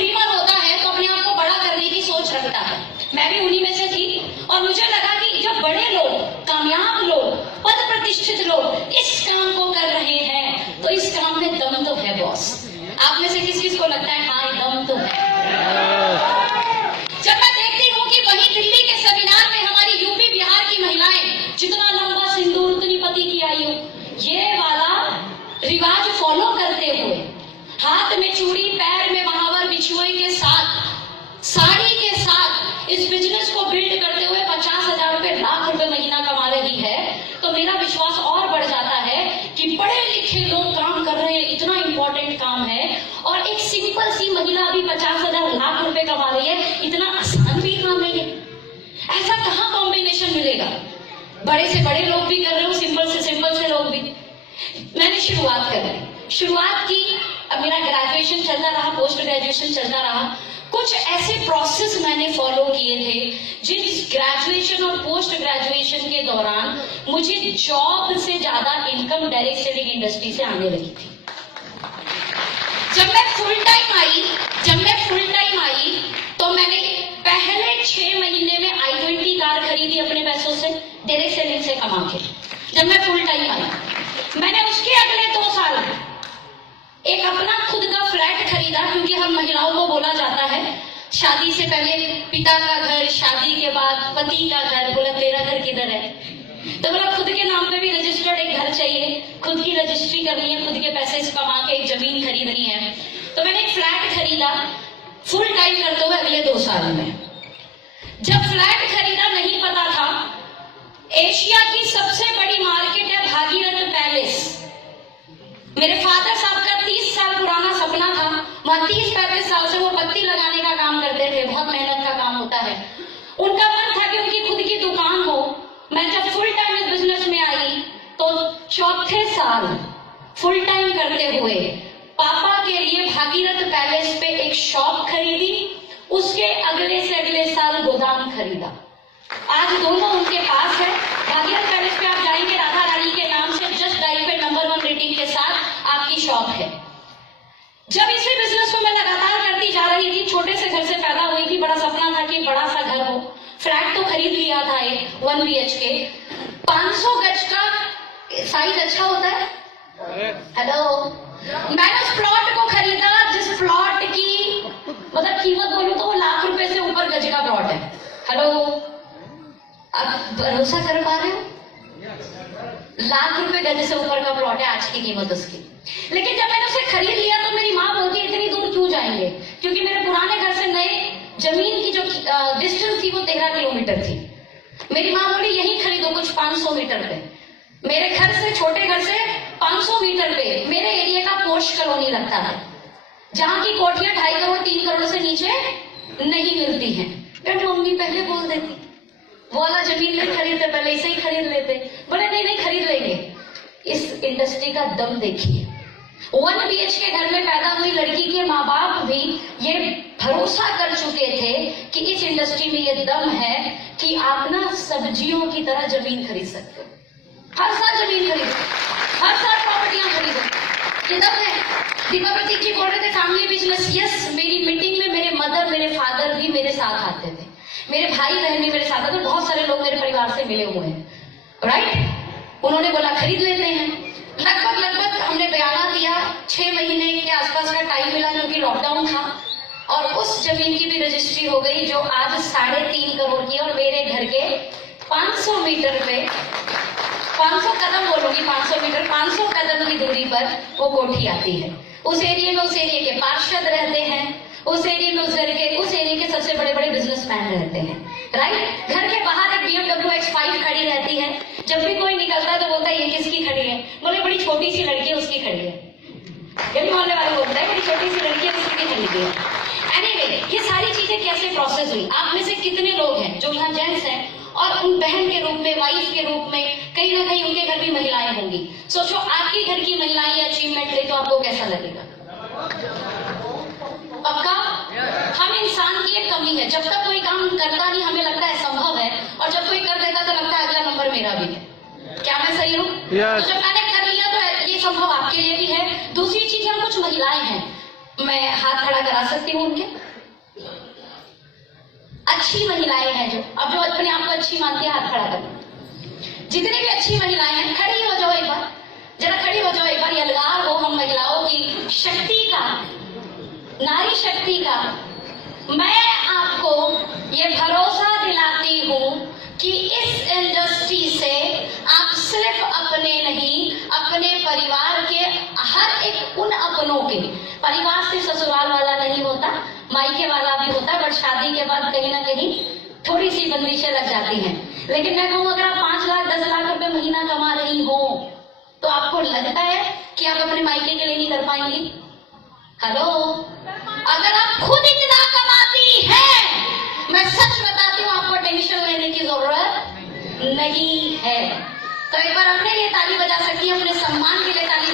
Dreamer होता है तो अपने आप को बड़ा करने की सोच रखता है। मैं भी उन्हीं में से थी और मुझे लगा कि जब बड़े लोग, कामयाब लोग, पद प्रतिष्ठित लोग इस काम को कर रहे हैं तो इस काम में दम तो है बॉस। आप में से किस किस को लगता है हाँ दम तो है? जब मैं देखती हूँ कि वहीं दिल्ली के सेमिनार में हमारी यूपी बिहार की महिलाएं जितना लंबा सिंदूर उतनी पति की आयु, ये वाला रिवाज फॉलो करते हुए हाथ में चूड़ी, पैर में महावर बिछुए के साथ, साड़ी के साथ इस बिजनेस को बिल्ड करते हुए 50,000 रुपए, लाख रुपए महीना कमा रही है, तो मेरा विश्वास और बढ़ जाता है कि पढ़े लिखे लोग काम कर रहे हैं, इतना इंपॉर्टेंट काम है। और एक सिंपल सी महिला भी 50,000 लाख रुपए कमा रही है, इतना आसान भी काम है ये। ऐसा कहाँ कॉम्बिनेशन मिलेगा? बड़े से बड़े लोग भी कर रहे हो, सिंपल से लोग भी। मैंने शुरुआत की। अब मेरा ग्रेजुएशन चलता रहा, पोस्ट ग्रेजुएशन चलता रहा। कुछ ऐसे प्रोसेस मैंने फॉलो किए थे जिस ग्रेजुएशन और पोस्ट ग्रेजुएशन के दौरान मुझे जॉब से ज्यादा इनकम डायरेक्ट सेलिंग इंडस्ट्री से आने लगी थी। जब मैं फुल टाइम आई तो मैंने पहले 6 महीने में i20 कार खरीदी अपने पैसों से, डायरेक्ट सेलिंग से कमा के। जब मैं फुल टाइम आई, मैंने उसके अगले 2 साल एक अपना खुद का फ्लैट खरीदा, क्योंकि हम महिलाओं को बोला जाता है शादी से पहले पिता का घर, शादी के बाद पति का घर। बोला तेरा घर किधर है? तो बोला खुद के नाम पे भी रजिस्टर्ड एक घर चाहिए, खुद की रजिस्ट्री करनी है, खुद के पैसे से कमा के एक जमीन खरीदनी है। तो मैंने एक फ्लैट खरीदा फुल टाइम करते हुए अगले 2 साल में। जब फ्लैट खरीदा नहीं पता था एशिया की सबसे बड़ी मार्केट है भागीरथ पैलेस। मेरे फादर साहब का 30 साल पुराना सपना था, वहां 30-35 साल से वो पत्ती लगाने का काम करते थे, बहुत मेहनत का काम होता है। उनका मन था कि उनकी खुद की दुकान हो। मैं जब फुल टाइम इस बिजनेस में आई तो 4थे साल फुल टाइम करते हुए पापा के लिए भागीरथ पैलेस पे एक शॉप खरीदी, उसके अगले से अगले साल गोदाम खरीदा। आज दोनों उनके पास है। भागीरथ पैलेस पे आप जाएंगे, राधा रानी के नाम से जस्ट डायल पे नंबर 1 रेटिंग के साथ आपकी शॉप है। जब इसी बिजनेस को मैं लगातार करती जा रही थी, छोटे से घर से पैदा हुई थी, बड़ा सपना था कि बड़ा सा घर हो। फ्लैट तो खरीद लिया था एक 1 BHK, 500 गज का साइज अच्छा होता है। हेलो, मैंने उस प्लॉट को खरीदा जिस प्लॉट की मतलब कीमत बोलूं तो वो लाख रुपए से ऊपर गज का प्लॉट है। हेलो, आप भरोसा कर पा रहे हो? लाख रुपए गज से ऊपर का प्लॉट है आज की कीमत उसकी। लेकिन जब मैंने उसे खरीद लिया तो मेरी माँ बोलती इतनी दूर क्यों जाएंगे, क्योंकि मेरे पुराने घर से नए जमीन की जो डिस्टेंस थी वो 13 किलोमीटर थी। मेरी माँ बोली यही खरीदो कुछ 500 मीटर पे। मेरे घर से, छोटे घर से 500 मीटर पे मेरे एरिया का पोश कॉलोनी लगता है, जहाँ की कोठियां 2.5 करोड़ 3 करोड़ से नीचे नहीं मिलती हैं। फिर मम्मी पहले बोल देती वो वाला जमीन नहीं खरीदते, पहले इसे ही खरीद लेते। बोले नहीं खरीद लेंगे। इस इंडस्ट्री का दम देखिए। 1 BHK घर में पैदा हुई लड़की के माँ बाप भी ये भरोसा कर चुके थे कि इस इंडस्ट्री में ये दम है कि आप ना सब्जियों की तरह जमीन खरीद सकते हो। हर साल जमीन खरीदो, हर साल प्रॉपर्टियां खरीदो, ये दम है। दीपा प्रतीक जी बोल रहे थे फैमिली बिजनेस। यस, मेरी मीटिंग में मेरे मदर, मेरे फादर भी मेरे साथ आते थे, मेरे भाई बहन भी मेरे साथ आते थे, बहुत सारे लोग मेरे परिवार से मिले हुए हैं, राइट। उन्होंने बोला खरीद लेते हैं। लगभग हमने बयाना दिया, 6 महीने के आसपास का टाइम मिला क्योंकि लॉकडाउन था, और उस जमीन की भी रजिस्ट्री हो गई जो आज 3.5 करोड़ की। और मेरे घर के 500 मीटर पे, 500 कदम बोलूंगी, 500 मीटर, 500 कदम की दूरी पर वो कोठी आती है। उस एरिया में उस एरिया के पार्षद रहते हैं, उस एरिया में उस एरिया के सबसे बड़े बड़े बिजनेसमैन रहते हैं, राइट। घर के बाहर एक BMW X5 खड़ी रहती है। जब भी कोई निकलता है तो बोलता है ये किसकी खड़ी है? बोले बड़ी छोटी सी लड़की है उसकी खड़ी है। गली मोहल्ले वाले बोलता है बड़ी छोटी सी लड़की है उसकी खरीदी है। एनीवे, ये सारी चीजें कैसे प्रोसेस हुई? आप में से कितने लोग हैं जो यहाँ जेंट्स हैं और उन बहन के रूप में, वाइफ के रूप में कहीं ना कहीं उनके घर भी महिलाएं होंगी। सोचो आपके घर की महिलाएं ये अचीवमेंट ले तो आपको कैसा लगेगा? पक्का? हम इंसान की एक कमी है, जब तक कोई काम करता नहीं हमें लगता है संभव है, और जब कोई कर देता तो लगता है अगला नंबर मेरा भी है। क्या मैं सही हूँ? तो जब मैंने कर लिया तो ये संभव आपके लिए भी है। दूसरी चीज, हम कुछ महिलाएं हैं, मैं हाथ खड़ा करा सकती सकती हूँ उनके? अच्छी महिलाएं हैं जो अब जो अपने आप को अच्छी मानती है, हाथ खड़ा करें। जितनी भी अच्छी महिलाएं हैं, खड़ी हो जाओ एक बार, जरा खड़ी हो जाओ एक बार। ये अलगाव हो हम महिलाओं की शक्ति का, नारी शक्ति का। मैं आपको ये भरोसा दिलाती हूँ कि इस इंडस्ट्री से आप सिर्फ अपने नहीं, अपने परिवार के हर एक उन अपनों के, परिवार से ससुराल वाला नहीं होता, मायके वाला भी होता, बट शादी के बाद कहीं ना कहीं थोड़ी सी बंदिशें लग जाती हैं। लेकिन मैं कहूँ अगर आप 5 लाख 10 लाख रुपए महीना कमा रही हो तो आपको लगता है कि आप अपने मायके के लिए नहीं कर पाएंगी? हेलो, अगर आप खुद इतना कमाती हैं, मैं सच बताती हूँ, आपको टेंशन लेने की जरूरत नहीं है। तो एक बार अपने लिए ताली बजा सकती है, अपने सम्मान के लिए ताली